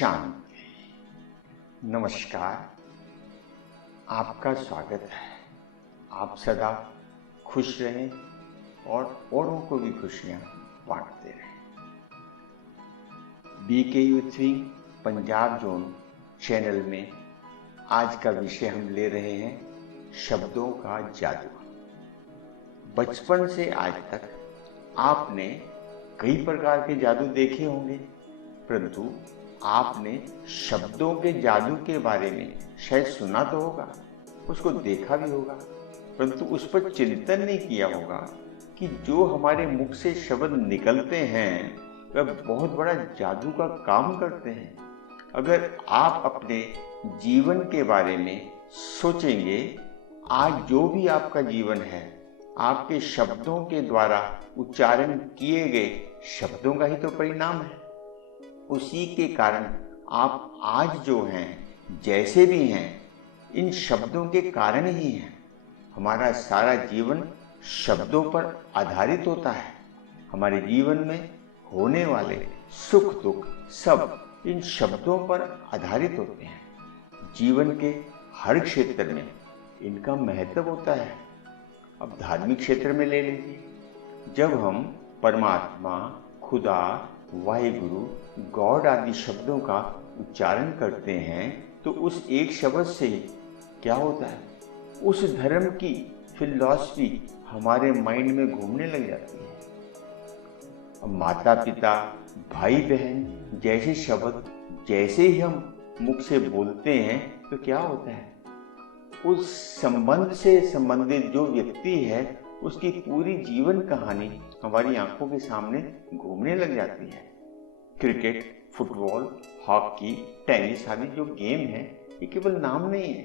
शांति। नमस्कार, आपका स्वागत है। आप सदा खुश रहें और औरों को भी खुशियां बांटते रहें। BK youth wing Punjab zone channel में आज का विषय हम ले रहे हैं शब्दों का जादू। बचपन से आज तक आपने कई प्रकार के जादू देखे होंगे, परंतु आपने शब्दों के जादू के बारे में शायद सुना तो होगा, उसको देखा भी होगा, परंतु उस पर चिंतन नहीं किया होगा कि जो हमारे मुख से शब्द निकलते हैं वह बहुत बड़ा जादू का काम करते हैं। अगर आप अपने जीवन के बारे में सोचेंगे, आज जो भी आपका जीवन है आपके शब्दों के द्वारा उच्चारण किए गए शब्दों का ही तो परिणाम है। उसी के कारण आप आज जो हैं, जैसे भी हैं, इन शब्दों के कारण ही हैं। हमारा सारा जीवन शब्दों पर आधारित होता है। हमारे जीवन में होने वाले सुख दुख सब इन शब्दों पर आधारित होते हैं। जीवन के हर क्षेत्र में इनका महत्व होता है। अब धार्मिक क्षेत्र में ले लीजिए, जब हम परमात्मा, खुदा, वाहिगुरु, गॉड आदि शब्दों का उच्चारण करते हैं तो उस एक शब्द से क्या होता है, उस धर्म की फिलॉसफी हमारे माइंड में घूमने लग जाती है। अब माता पिता, भाई बहन जैसे शब्द जैसे ही हम मुख से बोलते हैं तो क्या होता है, उस संबंध से संबंधित जो व्यक्ति है उसकी पूरी जीवन कहानी हमारी आंखों के सामने घूमने लग जाती है। क्रिकेट, फुटबॉल, हॉकी, टेनिस आदि जो गेम है ये केवल नाम नहीं है।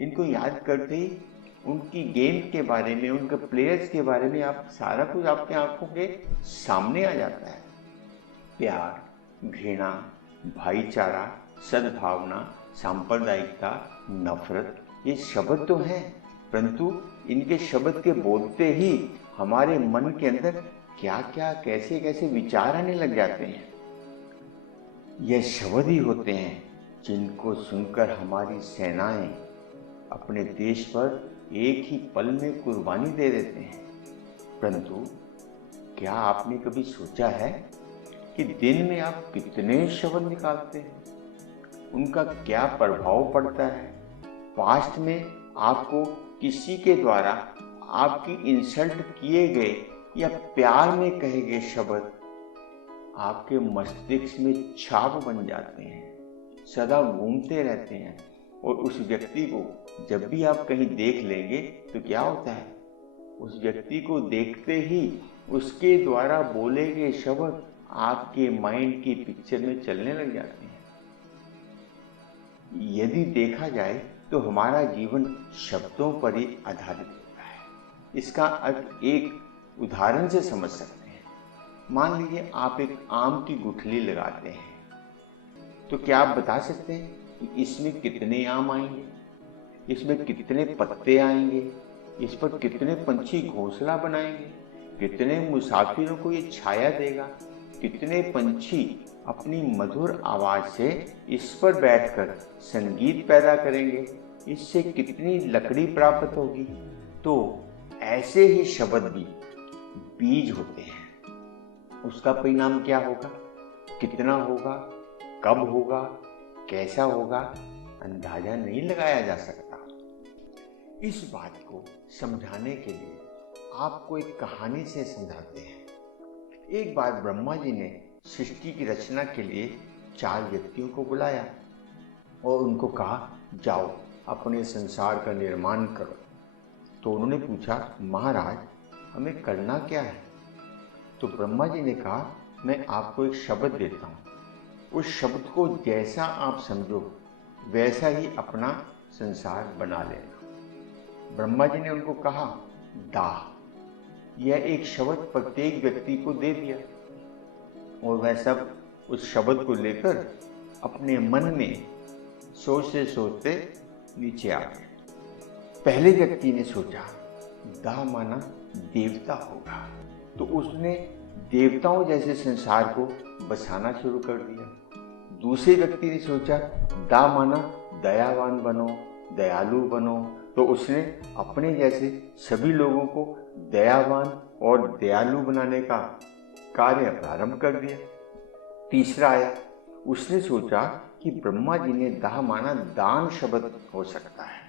इनको याद करते ही उनकी गेम के बारे में, उनके प्लेयर्स के बारे में आप सारा कुछ आपके आंखों के सामने आ जाता है। प्यार, घृणा, भाईचारा, सद्भावना, सांप्रदायिकता, नफरत, ये शब्द तो हैं, परंतु इनके शब्द के बोलते ही हमारे मन के अंदर क्या क्या कैसे कैसे विचार आने लग जाते हैं। यह शब्द ही होते हैं जिनको सुनकर हमारी सेनाएं अपने देश पर एक ही पल में कुर्बानी दे देते हैं। परंतु क्या आपने कभी सोचा है कि दिन में आप कितने शब्द निकालते हैं, उनका क्या प्रभाव पड़ता है। पास्ट में आपको किसी के द्वारा आपकी इंसल्ट किए गए या प्यार में कहे गए शब्द आपके मस्तिष्क में छाप बन जाते हैं, सदा घूमते रहते हैं, और उस व्यक्ति को जब भी आप कहीं देख लेंगे तो क्या होता है, उस व्यक्ति को देखते ही उसके द्वारा बोले गए शब्द आपके माइंड की पिक्चर में चलने लग जाते हैं। यदि देखा जाए तो हमारा जीवन शब्दों पर ही आधारित होता है। इसका अर्थ एक उदाहरण से समझ सकते हैं। मान लीजिए आप एक आम की गुठली लगाते हैं, तो क्या आप बता सकते हैं कि इसमें कितने आम आएंगे, इसमें कितने पत्ते आएंगे, इस पर कितने पंछी घोंसला बनाएंगे, कितने मुसाफिरों को ये छाया देगा, कितने पंछी अपनी मधुर आवाज से इस पर बैठकर संगीत पैदा करेंगे, इससे कितनी लकड़ी प्राप्त होगी। तो ऐसे ही शब्द भी बीज होते हैं। उसका परिणाम क्या होगा, कितना होगा, कब होगा, कैसा होगा, अंदाजा नहीं लगाया जा सकता। इस बात को समझाने के लिए आपको एक कहानी से समझाते हैं। एक बार ब्रह्मा जी ने सृष्टि की रचना के लिए 4 व्यक्तियों को बुलाया और उनको कहा, जाओ अपने संसार का निर्माण करो। तो उन्होंने पूछा, महाराज हमें करना क्या है। तो ब्रह्मा जी ने कहा, मैं आपको एक शब्द देता हूँ, उस शब्द को जैसा आप समझो वैसा ही अपना संसार बना लेना। ब्रह्मा जी ने उनको कहा, दाह। यह एक शब्द प्रत्येक व्यक्ति को दे दिया और वह सब उस शब्द को लेकर अपने मन में सोचते सोचते नीचे आ गए। पहले व्यक्ति ने सोचा दाह माना देवता होगा, तो उसने देवताओं जैसे संसार को बसाना शुरू कर दिया। दूसरे व्यक्ति ने सोचा दा माना दयावान बनो, दयालु बनो, तो उसने अपने जैसे सभी लोगों को दयावान और दयालु बनाने का कार्य प्रारंभ कर दिया। तीसरा आया, उसने सोचा कि ब्रह्मा जी ने दाह माना दान शब्द हो सकता है,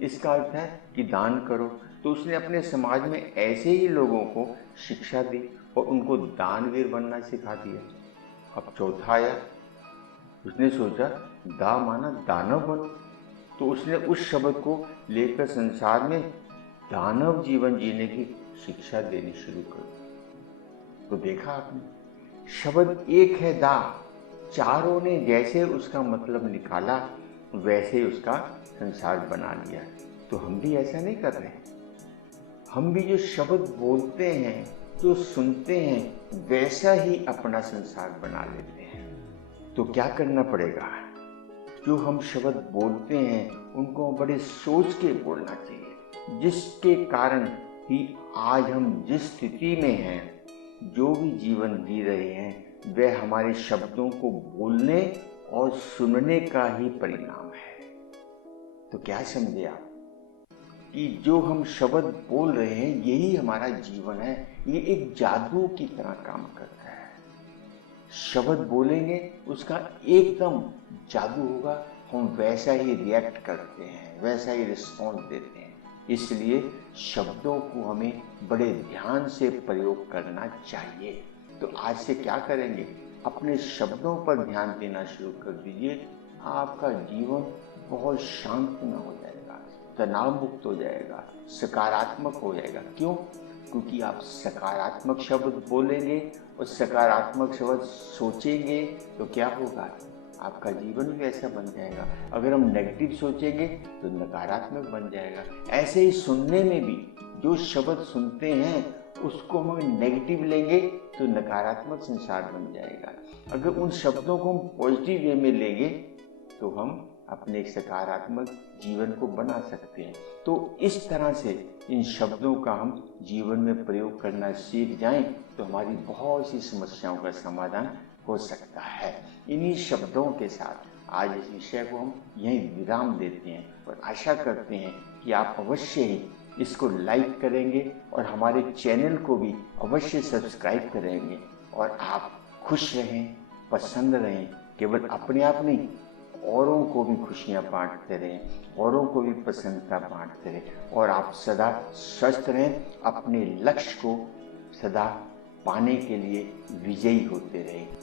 इसका अर्थ है कि दान करो, तो उसने अपने समाज में ऐसे ही लोगों को शिक्षा दी और उनको दानवीर बनना सिखा दिया। अब चौथा आया, उसने सोचा दा माना दानव बनो, तो उसने उस शब्द को लेकर संसार में दानव जीवन जीने की शिक्षा देनी शुरू कर दी। तो देखा आपने, शब्द एक है दा, चारों ने जैसे उसका मतलब निकाला वैसे ही उसका संसार बना लिया। तो हम भी ऐसा नहीं कर रहे, हम भी जो शब्द बोलते हैं, जो सुनते हैं, वैसा ही अपना संसार बना लेते हैं। तो क्या करना पड़ेगा, जो हम शब्द बोलते हैं उनको बड़े सोच के बोलना चाहिए, जिसके कारण ही आज हम जिस स्थिति में हैं, जो भी जीवन जी रहे हैं, वह हमारे शब्दों को बोलने और सुनने का ही परिणाम है। तो क्या समझे आप कि जो हम शब्द बोल रहे हैं यही हमारा जीवन है, ये एक जादू की तरह काम करता है। शब्द बोलेंगे उसका एकदम जादू होगा, हम वैसा ही रिएक्ट करते हैं, वैसा ही रिस्पॉन्स देते हैं। इसलिए शब्दों को हमें बड़े ध्यान से प्रयोग करना चाहिए। तो आज से क्या करेंगे, अपने शब्दों पर ध्यान देना शुरू कर दीजिए, आपका जीवन बहुत शांतिमय हो जाएगा, तनाव मुक्त हो जाएगा, सकारात्मक हो जाएगा। क्यों? क्योंकि आप सकारात्मक शब्द बोलेंगे और सकारात्मक शब्द सोचेंगे तो क्या होगा, आपका जीवन भी ऐसा बन जाएगा। अगर हम नेगेटिव सोचेंगे तो नकारात्मक बन जाएगा। ऐसे ही सुनने में भी जो शब्द सुनते हैं उसको हम नेगेटिव लेंगे तो नकारात्मक संसार बन जाएगा। अगर उन शब्दों को हम पॉजिटिव वे में लेंगे तो हम अपने एक सकारात्मक जीवन को बना सकते हैं। तो इस तरह से इन शब्दों का हम जीवन में प्रयोग करना सीख जाएं तो हमारी बहुत सी समस्याओं का समाधान हो सकता है। इन्हीं शब्दों के साथ आज इस विषय को हम यहीं विराम देते हैं और आशा करते हैं कि आप अवश्य ही इसको लाइक करेंगे और हमारे चैनल को भी अवश्य सब्सक्राइब करेंगे और आप खुश रहें, पसंद रहें, केवल अपने आप नहीं, औरों को भी खुशियाँ बांटते रहें, औरों को भी प्रसन्नता बांटते रहें और आप सदा स्वस्थ रहें, अपने लक्ष्य को सदा पाने के लिए विजयी होते रहें।